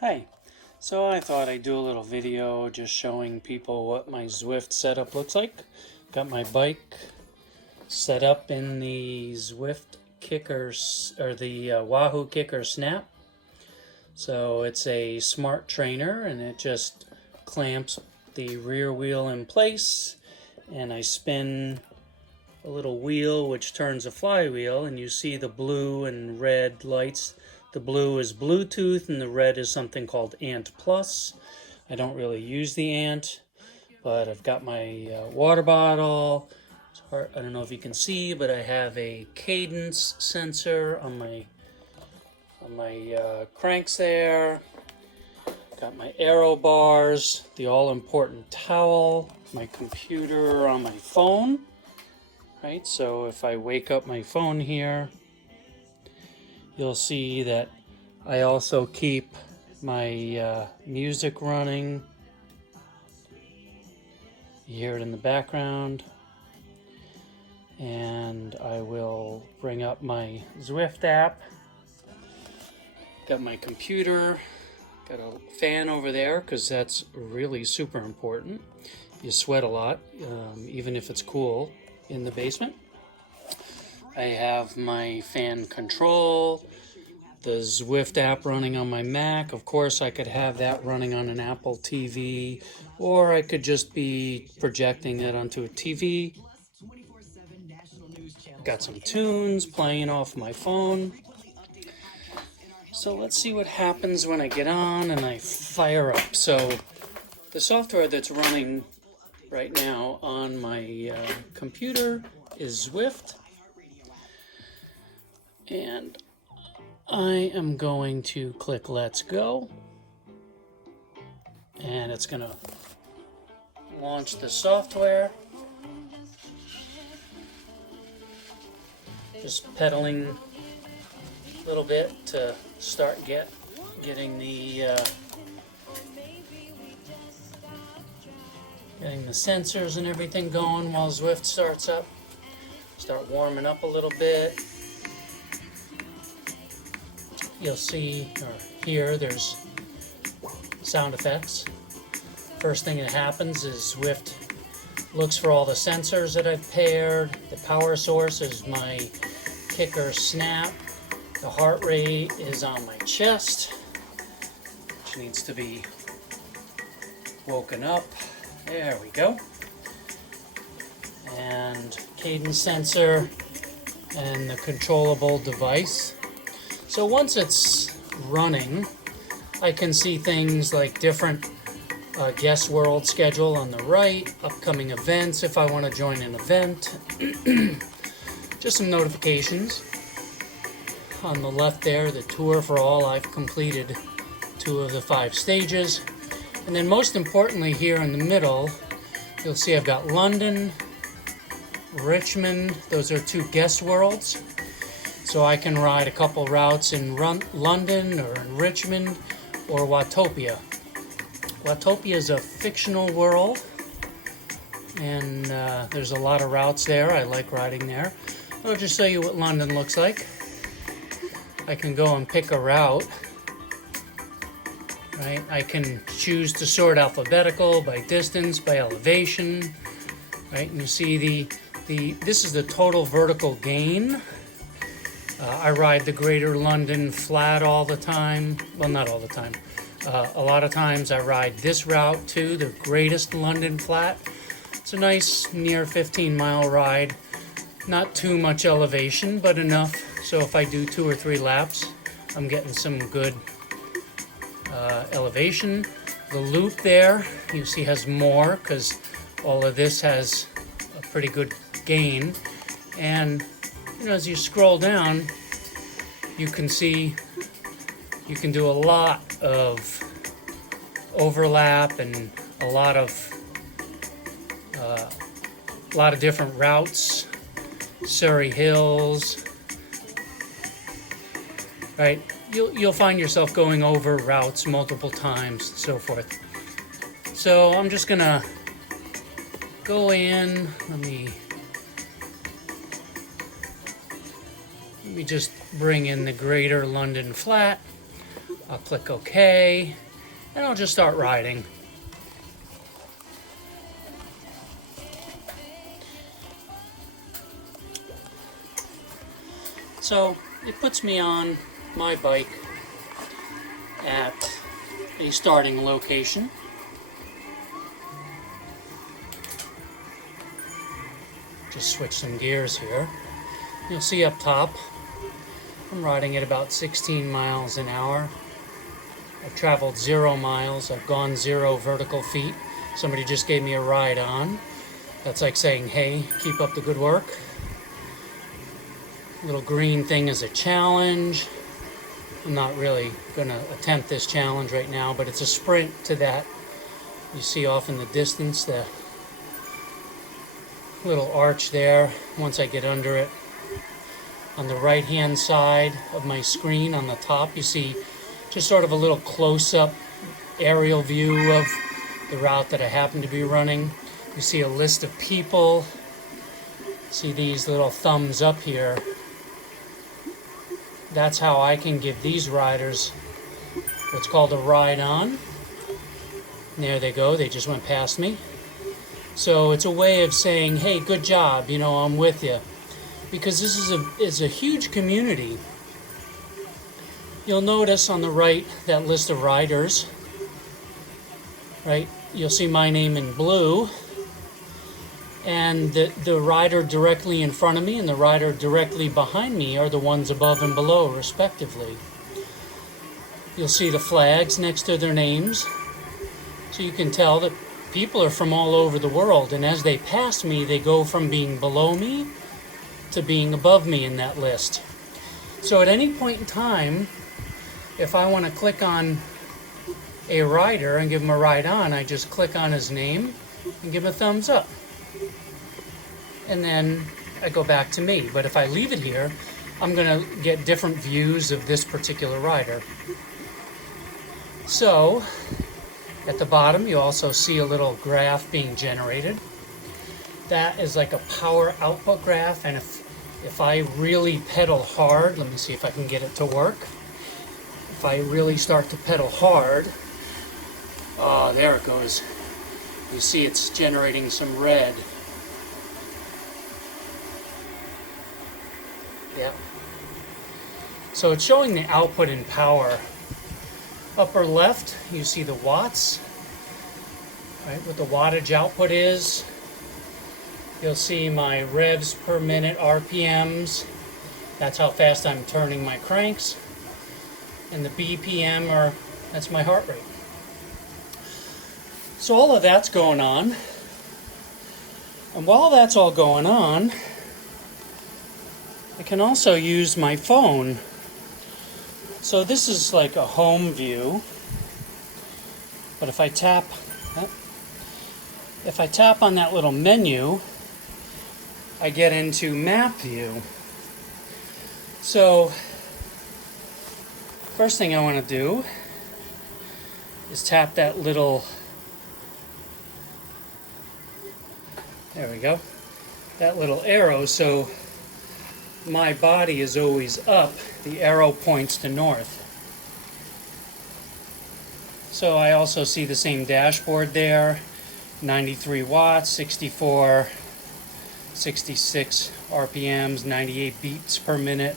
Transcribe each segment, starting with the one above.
Hi, so I thought I'd do a little video just showing people what my Zwift setup looks like. Got my bike set up in the Zwift kickers or the Wahoo kicker snap. So it's a smart trainer and it just clamps the rear wheel in place, and I spin a little wheel which turns a flywheel, and you see the blue and red lights. The blue is Bluetooth and the red is something called Ant Plus. I don't really use the Ant, but I've got my water bottle. It's hard, I don't know if you can see, but I have a cadence sensor on my cranks there. Got my aero bars, the all-important towel, my computer on my phone. Right, so if I wake up my phone here, you'll see that I also keep my music running. You hear it in the background. And I will bring up my Zwift app. Got my computer. Got a fan over there because that's really super important. You sweat a lot, even if it's cool in the basement. I have my fan control, the Zwift app running on my Mac. Of course, I could have that running on an Apple TV, or I could just be projecting it onto a TV. Got some tunes playing off my phone. So let's see what happens when I get on and I fire up. So the software that's running right now on my computer is Zwift. And I am going to click Let's Go. And it's going to launch the software. Just pedaling a little bit to start getting the sensors and everything going while Zwift starts up. Start warming up a little bit. You'll see or hear there's sound effects. First thing that happens is Zwift looks for all the sensors that I've paired. The power source is my kicker snap. The heart rate is on my chest, which needs to be woken up. There we go. And cadence sensor and the controllable device. So once it's running, I can see things like different guest world schedule on the right, upcoming events if I want to join an event, just some notifications. On the left there, the tour for all. I've completed 2 of the 5 stages. And then most importantly here in the middle, you'll see I've got London, Richmond. Those are 2 guest worlds. So I can ride a couple routes in London or in Richmond or Watopia. Watopia is a fictional world, and there's a lot of routes there. I like riding there. I'll just show you what London looks like. I can go and pick a route. Right? I can choose to sort alphabetical, by distance, by elevation. Right? And you see this is the total vertical gain. I ride the Greater London flat all the time. Well, not all the time. A lot of times I ride this route too, the Greatest London flat. It's a nice near 15-mile ride. Not too much elevation, but enough. So if I do 2 or 3 laps, I'm getting some good elevation. The loop there, you see, has more because all of this has a pretty good gain. And as you scroll down, you can see you can do a lot of overlap and a lot of different routes. Surrey Hills, right? You'll find yourself going over routes multiple times, so forth. So I'm just gonna go in. Let me just bring in the Greater London flat. I'll click OK, and I'll just start riding. So it puts me on my bike at a starting location. Just switch some gears here. You'll see up top, I'm riding at about 16 miles an hour. I've traveled 0 miles. I've gone 0 vertical feet. Somebody just gave me a ride on. That's like saying, hey, keep up the good work. Little green thing is a challenge. I'm not really going to attempt this challenge right now, but it's a sprint to that. You see off in the distance the little arch there. Once I get under it, on the right hand side of my screen on the top, you see just sort of a little close-up aerial view of the route that I happen to be running. You see a list of people. See these little thumbs up here. That's how I can give these riders what's called a ride on. And there they go, they just went past me. So it's a way of saying, hey, good job, you know, I'm with you. Because this is a huge community. You'll notice on the right that list of riders, right? You'll see my name in blue. And the rider directly in front of me and the rider directly behind me are the ones above and below, respectively. You'll see the flags next to their names. So you can tell that people are from all over the world. And as they pass me, they go from being below me to being above me in that list. So at any point in time, if I want to click on a rider and give him a ride on, I just click on his name and give him a thumbs up. And then I go back to me. But if I leave it here, I'm going to get different views of this particular rider. So at the bottom, you also see a little graph being generated. That is like a power output graph, and if I really pedal hard, let me see if I can get it to work. If I really start to pedal hard, oh, there it goes. You see it's generating some red. Yeah. So it's showing the output in power. Upper left, you see the watts, right? What the wattage output is. You'll see my revs per minute, RPMs. That's how fast I'm turning my cranks. And the BPM, that's my heart rate. So all of that's going on. And while that's all going on, I can also use my phone. So this is like a home view. But if I tap on that little menu, I get into map view. So first thing I want to do is tap that little, there we go, that little arrow, so my body is always up, the arrow points to north. So I also see the same dashboard there, 93 watts, 64, 66 RPMs, 98 beats per minute,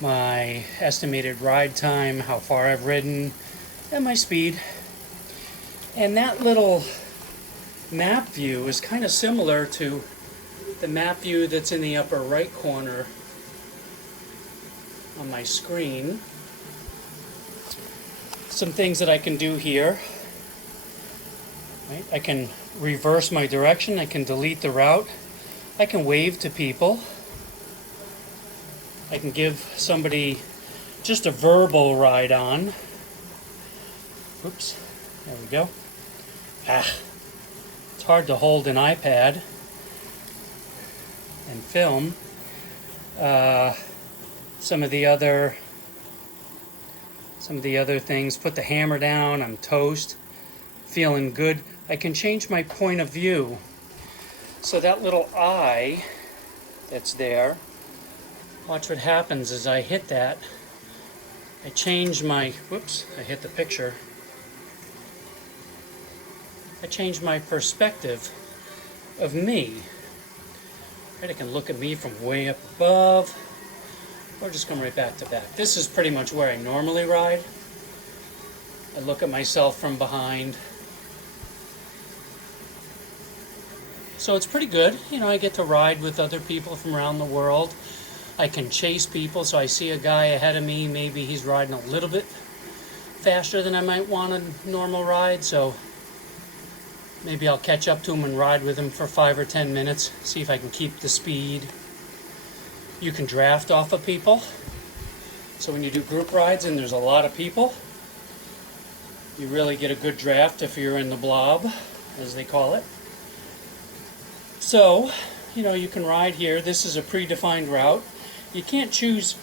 my estimated ride time, how far I've ridden, and my speed. And that little map view is kind of similar to the map view that's in the upper right corner on my screen. Some things that I can do here. Right? I can reverse my direction, I can delete the route, I can wave to people, I can give somebody just a verbal ride on. Oops, there we go. It's hard to hold an iPad and film. Some of the other things, put the hammer down, I'm toast, feeling good. I can change my point of view. So that little eye that's there, watch what happens as I hit that. I changed my, whoops, I hit the picture. I changed my perspective of me. Right, I can look at me from way up above, or just come right back to back. This is pretty much where I normally ride. I look at myself from behind. So it's pretty good. You know, I get to ride with other people from around the world. I can chase people, so I see a guy ahead of me, maybe he's riding a little bit faster than I might want a normal ride, so maybe I'll catch up to him and ride with him for 5 or 10 minutes, see if I can keep the speed. You can draft off of people. So when you do group rides and there's a lot of people, you really get a good draft if you're in the blob, as they call it. So, you know, you can ride here. This is a predefined route. You can't choose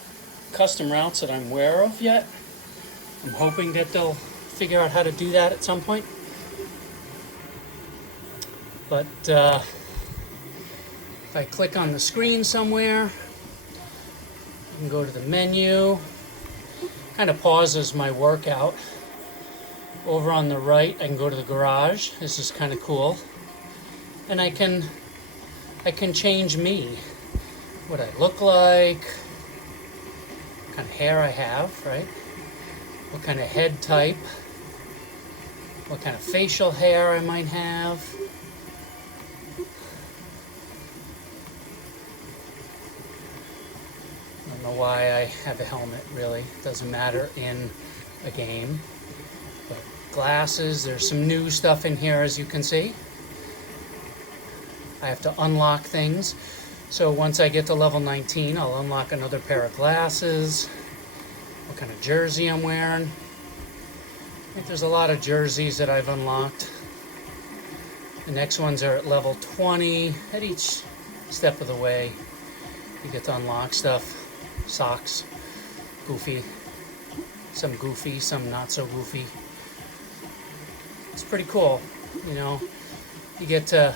custom routes that I'm aware of yet. I'm hoping that they'll figure out how to do that at some point. But if I click on the screen somewhere, I can go to the menu. Kind of pauses my workout. Over on the right, I can go to the garage. This is kind of cool. And I can change me. What I look like, what kind of hair I have, right? What kind of head type, what kind of facial hair I might have. I don't know why I have a helmet, really. It doesn't matter in a game. But glasses, there's some new stuff in here, as you can see. I have to unlock things. So once I get to level 19, I'll unlock another pair of glasses. What kind of jersey I'm wearing. I think there's a lot of jerseys that I've unlocked. The next ones are at level 20. At each step of the way, you get to unlock stuff. Socks, goofy. Some goofy, some not so goofy. It's pretty cool, you know. You get to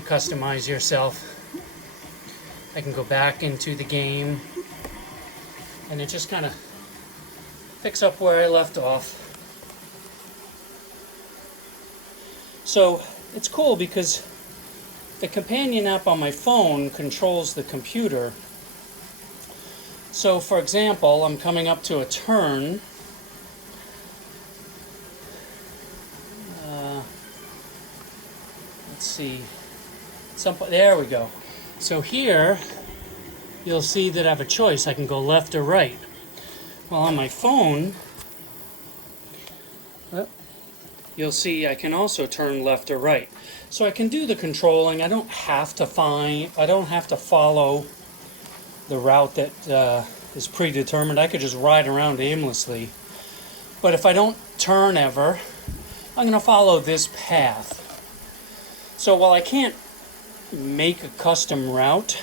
customize yourself. I can go back into the game and it just kind of picks up where I left off. So it's cool because the companion app on my phone controls the computer. So for example, I'm coming up to a turn. Let's see. There we go. So here, you'll see that I have a choice. I can go left or right. Well, on my phone, you'll see I can also turn left or right. So I can do the controlling. I don't have to follow the route that is predetermined. I could just ride around aimlessly. But if I don't turn ever, I'm going to follow this path. So while I can't make a custom route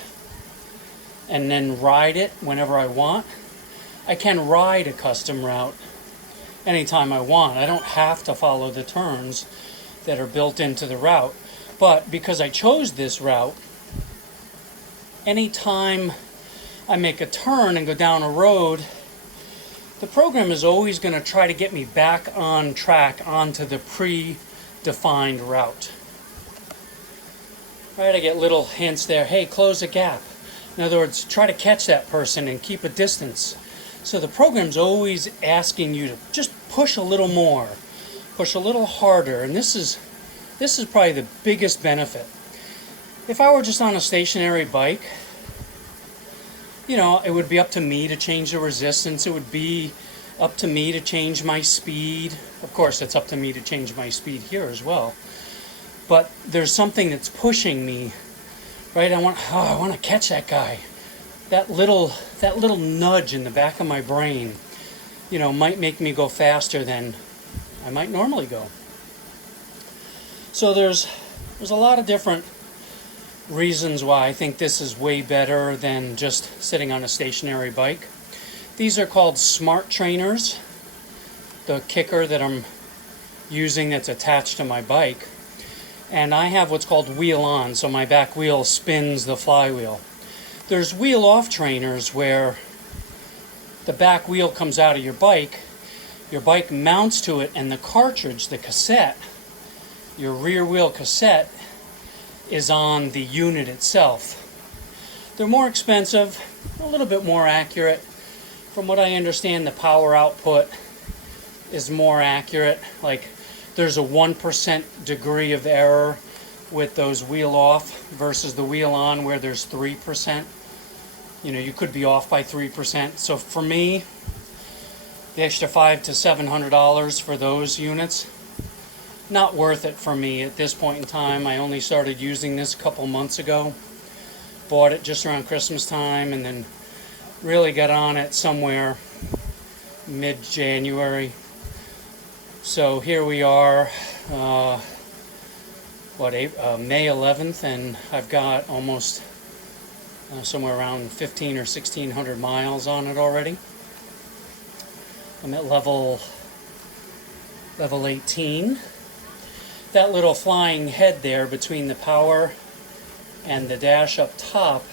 and then ride it whenever I want, I can ride a custom route anytime I want. I don't have to follow the turns that are built into the route. But because I chose this route, anytime I make a turn and go down a road, the program is always going to try to get me back on track onto the predefined route. Right, I get little hints there. Hey, close a gap. In other words, try to catch that person and keep a distance. So the program's always asking you to just push a little more, push a little harder, and this is probably the biggest benefit. If I were just on a stationary bike, you know, it would be up to me to change the resistance. It would be up to me to change my speed. Of course, it's up to me to change my speed here as well. But there's something that's pushing me, right? I want to catch that guy. That little nudge in the back of my brain, you know, might make me go faster than I might normally go. So there's a lot of different reasons why I think this is way better than just sitting on a stationary bike. These are called smart trainers. The kicker that I'm using that's attached to my bike. And I have what's called wheel on, so my back wheel spins the flywheel. There's wheel off trainers where the back wheel comes out of your bike mounts to it, and the cartridge, the cassette, your rear wheel cassette, is on the unit itself. They're more expensive, a little bit more accurate. From what I understand, the power output is more accurate. Like, there's a 1% degree of error with those wheel off versus the wheel on, where there's 3%. You know, you could be off by 3%. So for me, the extra $500 to $700 for those units, not worth it for me at this point in time. I only started using this a couple months ago. Bought it just around Christmas time, and then really got on it somewhere mid-January. So here we are, May 11th, and I've got almost somewhere around 15 or 1600 miles on it already. I'm at level 18. That little flying head there between the power and the dash up top,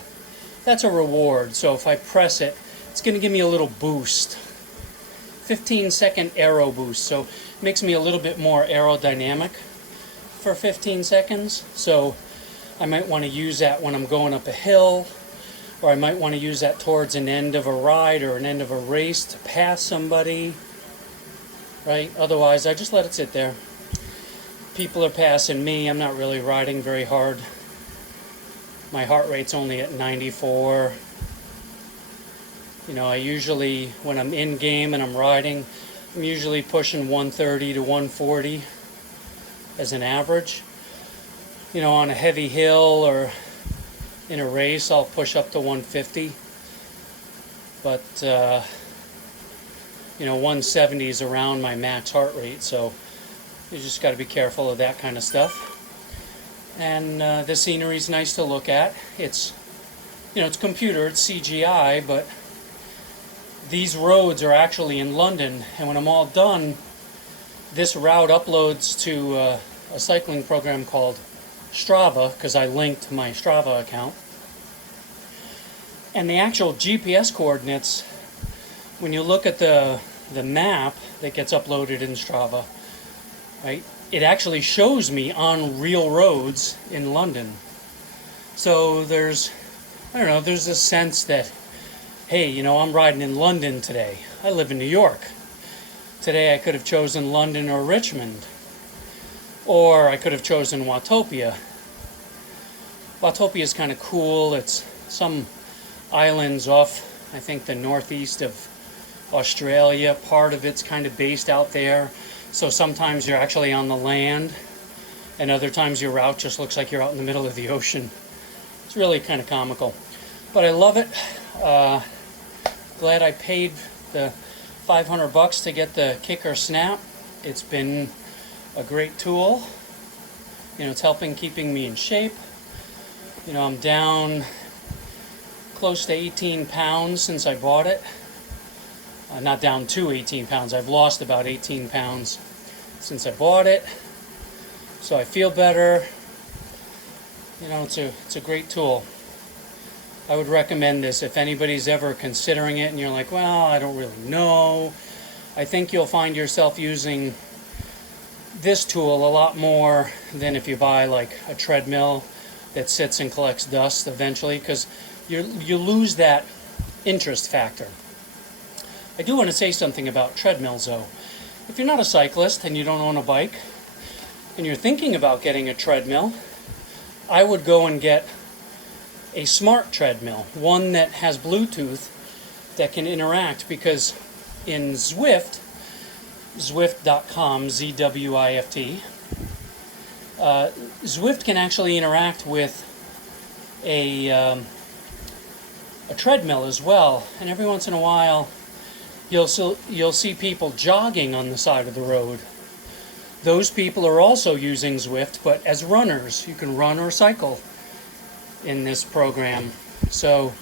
that's a reward. So if I press it, it's going to give me a little boost. 15-second aero boost. So it makes me a little bit more aerodynamic for 15 seconds. So I might want to use that when I'm going up a hill, or I might want to use that towards an end of a ride or an end of a race to pass somebody, right? Otherwise, I just let it sit there. People are passing me. I'm not really riding very hard. My heart rate's only at 94. You know, I usually, when I'm in game and I'm riding, I'm usually pushing 130 to 140 as an average. You know, on a heavy hill or in a race, I'll push up to 150. But, you know, 170 is around my max heart rate, so you just got to be careful of that kind of stuff. And the scenery is nice to look at. It's, you know, it's computer, it's CGI, but these roads are actually in London, and when I'm all done, this route uploads to a cycling program called Strava, because I linked my Strava account. And the actual GPS coordinates, when you look at the map that gets uploaded in Strava, right, it actually shows me on real roads in London. So there's, I don't know, there's a sense that, hey, you know, I'm riding in London today. I live in New York. Today I could have chosen London or Richmond. Or I could have chosen Watopia. Watopia is kind of cool. It's some islands off, I think, the northeast of Australia. Part of it's kind of based out there. So sometimes you're actually on the land, and other times your route just looks like you're out in the middle of the ocean. It's really kind of comical. But I love it. Glad I paid the $500 to get the Kicker Snap. It's been a great tool. You know, it's keeping me in shape. You know, I'm down close to 18 pounds since I bought it. Not down to 18 pounds. I've lost about 18 pounds since I bought it. So I feel better. You know, it's a great tool. I would recommend this if anybody's ever considering it and you're like, well, I don't really know. I think you'll find yourself using this tool a lot more than if you buy like a treadmill that sits and collects dust eventually, because you lose that interest factor. I do want to say something about treadmills though. If you're not a cyclist and you don't own a bike and you're thinking about getting a treadmill, I would go and get a smart treadmill, one that has Bluetooth that can interact, because in Zwift, Zwift.com, Z-W-I-F-T, Zwift can actually interact with a treadmill as well, and every once in a while you'll see people jogging on the side of the road. Those people are also using Zwift, but as runners. You can run or cycle in this program. So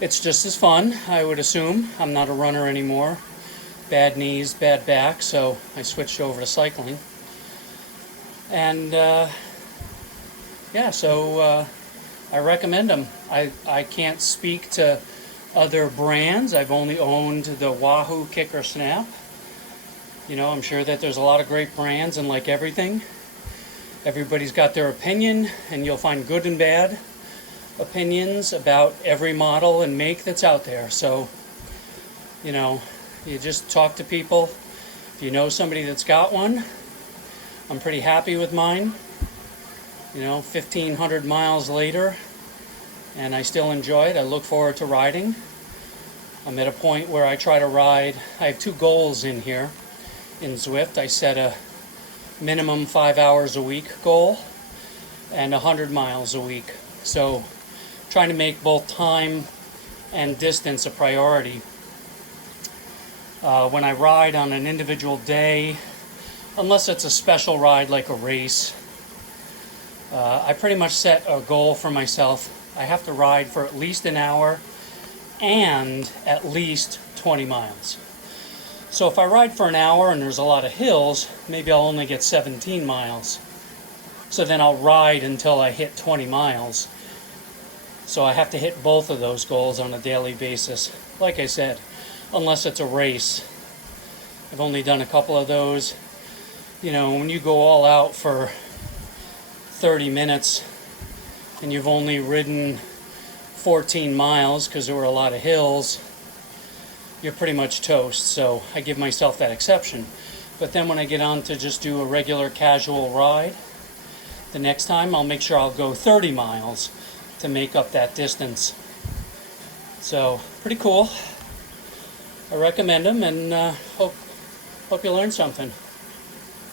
it's just as fun, I would assume. I'm not a runner anymore. Bad knees, bad back, so I switched over to cycling. And yeah, so I recommend them. I can't speak to other brands. I've only owned the Wahoo Kicker Snap. You know, I'm sure that there's a lot of great brands, and like everything, everybody's got their opinion, and you'll find good and bad opinions about every model and make that's out there. So, you know, you just talk to people. If you know somebody that's got one, I'm pretty happy with mine. You know, 1,500 miles later, and I still enjoy it. I look forward to riding. I'm at a point where I try to ride. I have two goals in here in Zwift. I set a minimum 5 hours a week goal and 100 miles a week. So trying to make both time and distance a priority. When I ride on an individual day, unless it's a special ride like a race, I pretty much set a goal for myself. I have to ride for at least an hour and at least 20 miles. So if I ride for an hour and there's a lot of hills, maybe I'll only get 17 miles. So then I'll ride until I hit 20 miles. So I have to hit both of those goals on a daily basis. Like I said, unless it's a race. I've only done a couple of those. You know, when you go all out for 30 minutes and you've only ridden 14 miles because there were a lot of hills, you're pretty much toast. So I give myself that exception. But then when I get on to just do a regular casual ride, the next time I'll make sure I'll go 30 miles to make up that distance. So pretty cool. I recommend them, and hope you learned something.